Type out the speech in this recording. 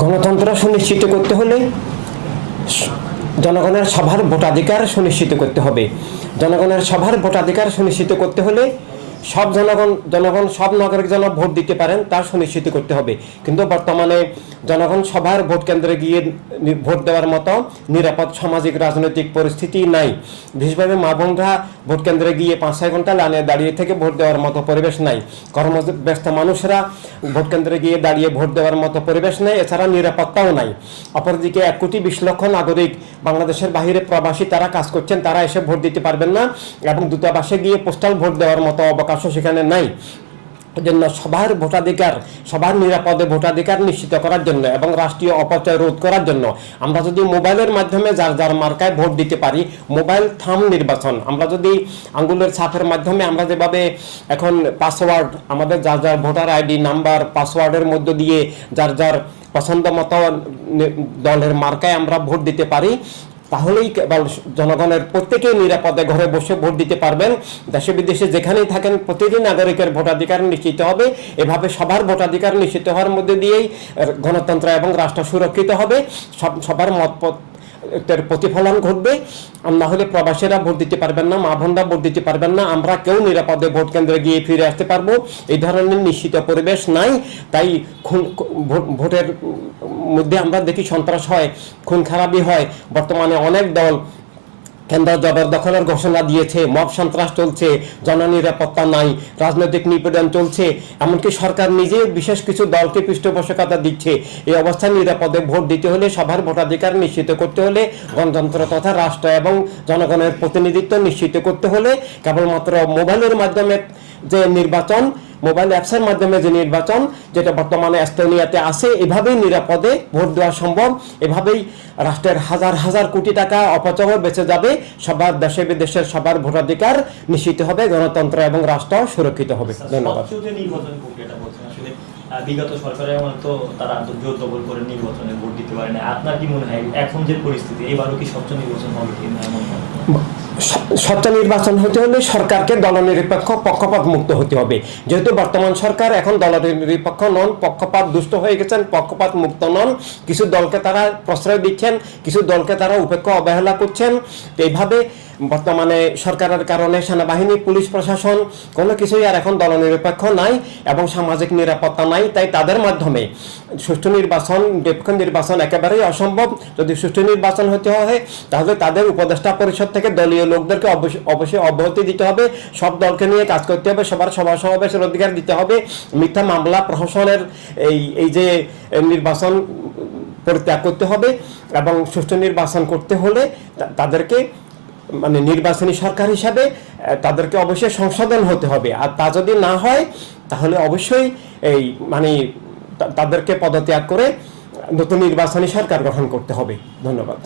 গণতন্ত্র সুনিশ্চিত করতে হলে জনগণের সভার ভোটাধিকার সুনিশ্চিত করতে হবে। জনগণের সভার ভোটাধিকার সুনিশ্চিত করতে হলে সব জনগণ জনগণ সব নাগরিক যেন ভোট দিতে পারেন, তা সুনিশ্চিত করতে হবে। কিন্তু বর্তমানে জনগণ সভার ভোট কেন্দ্রে গিয়ে ভোট দেওয়ার মতো নিরাপদ সামাজিক, রাজনৈতিক পরিস্থিতি নাই। বিশেষভাবে মা বোনরা ভোট কেন্দ্রে গিয়ে পাঁচ, ছয় ঘণ্টা লাইনে দাঁড়িয়ে থেকে ভোট দেওয়ার মতো পরিবেশ নাই। কর্মব্যস্ত মানুষরা ভোট কেন্দ্রে গিয়ে দাঁড়িয়ে ভোট দেওয়ার মতো পরিবেশ নেই, এছাড়া নিরাপত্তাও নাই। অপরদিকে এক কোটি বিশ লক্ষ নাগরিক বাংলাদেশের বাহিরে প্রবাসী তারা কাজ করছেন, তারা এসে ভোট দিতে পারবেন না এবং দূতাবাসে গিয়ে পোস্টাল ভোট দেওয়ার মতো অবকাশও সেখানে নাই। জন্য সবার ভোটাধিকার সবার নিরাপদে ভোটাধিকার নিশ্চিত করার জন্য এবং রাষ্ট্রীয় অপচয় রোধ করার জন্য আমরা যদি মোবাইলের মাধ্যমে যার যার মার্কায় ভোট দিতে পারি, মোবাইল থাম নির্বাচন। আমরা যদি আঙ্গুলের ছাপের মাধ্যমে আমরা যেভাবে এখন পাসওয়ার্ড, আমাদের যার যার ভোটার আইডি, নাম্বার, পাসওয়ার্ডের মধ্য দিয়ে যার যার পছন্দ মতো দলের মার্কায় আমরা ভোট দিতে পারি তাহলেই কেবল জনগণের প্রত্যেকেই নিরাপদে ঘরে বসে ভোট দিতে পারবেন। দেশে বিদেশে যেখানেই থাকেন প্রতিটি নাগরিকের ভোটাধিকার নিশ্চিত হবে। এভাবে সবার ভোটাধিকার নিশ্চিত হওয়ার মধ্যে দিয়েই গণতন্ত্র এবং রাষ্ট্র সুরক্ষিত হবে। সব সবার মত এর প্রতিফলন ঘটবে। না হলে প্রবাসীরা ভোট দিতে পারবেন না, মা বোনরা ভোট দিতে পারবেন না, আমরা কেউ নিরাপদে ভোট কেন্দ্রে গিয়ে ফিরে আসতে পারব। এই ধরনের নিশ্চিত পরিবেশ নাই। তাই খুন, ভোট- ভোটের মধ্যে আমরা দেখি সন্ত্রাস হয়, খুন খারাপি হয়। বর্তমানে অনেক দল কেন্দ্র জবরদখলের ঘোষণা দিয়েছে, মব সন্ত্রাস চলছে, জননিরাপত্তা নাই, রাজনৈতিক নিপীড়ন চলছে, এমনকি সরকার নিজে বিশেষ কিছু দলকে পৃষ্ঠপোষকতা দিচ্ছে। এই অবস্থায় নিরাপদে ভোট দিতে হলে সবার ভোটাধিকার নিশ্চিত করতে হলে, গণতন্ত্র তথা রাষ্ট্র এবং জনগণের প্রতিনিধিত্ব নিশ্চিত করতে হলে, কেবলমাত্র মোবাইলের মাধ্যমে যে নির্বাচন মোবাইল অ্যাপসের মাধ্যমে যে নির্বাচন যেটা বর্তমানে এস্তোনিয়াতে আছে এভাবেই নিরাপদে ভোট দেওয়া সম্ভব। এভাবেই রাষ্ট্রের হাজার হাজার কোটি টাকা অপচয় বেঁচে যাবে। সবার দেশে বিদেশের সবার ভোটাধিকার নিশ্চিত হবে গণতন্ত্র এবং রাষ্ট্র সুরক্ষিত হবে। ধন্যবাদ। আসলে আহ, বিগত সরকারের তো তারা জোর দখল করে নির্বাচনে ভোট দিতে পারে না। আপনার কি মনে হয় এখন যে পরিস্থিতি এবারও কি স্বচ্ছ নির্বাচন হবে কি স্বচ্ছ নির্বাচন হতে হলে সরকারকে দলনিরপেক্ষ পক্ষপাত মুক্ত হতে হবে। যেহেতু বর্তমান সরকার এখন দলনিরপেক্ষ নন, পক্ষপাত দুষ্ট হয়ে গেছেন, পক্ষপাত মুক্ত নন। কিছু দলকে তারা প্রশ্রয় দিচ্ছেন, কিছু দলকে তারা উপেক্ষ অবহেলা করছেন। এইভাবে বর্তমানে সরকারের কারণে সেনাবাহিনী, পুলিশ প্রশাসন কোনো কিছুই আর এখন দলনিরপেক্ষ নাই এবং সামাজিক নিরাপত্তা নাই, তাই তাদের মাধ্যমে সুষ্ঠু নির্বাচন নিরপেক্ষ নির্বাচন একেবারেই অসম্ভব। যদি সুষ্ঠু নির্বাচন হতে হয়, তাহলে তাদের উপদেষ্টা পরিষদ থেকে দলীয় লোকদেরকে অবশ্য- অবশ্যই অব্যাহতি দিতে হবে। সব দলকে নিয়ে কাজ করতে হবে, সবার সভা সমাবেশের অধিকার দিতে হবে। মিথ্যা মামলা প্রশাসনের এই এই যে নির্বাচন পরিত্যাগ করতে হবে এবং সুষ্ঠু নির্বাচন করতে হলে তাদেরকে মানে নির্বাচনী সরকার হিসাবে তাদেরকে অবশ্যই সংশোধন হতে হবে। আর তা যদি না হয়, তাহলে অবশ্যই এই মানে তাদেরকে পদত্যাগ করে নতুন নির্বাচনী সরকার গ্রহণ করতে হবে। ধন্যবাদ.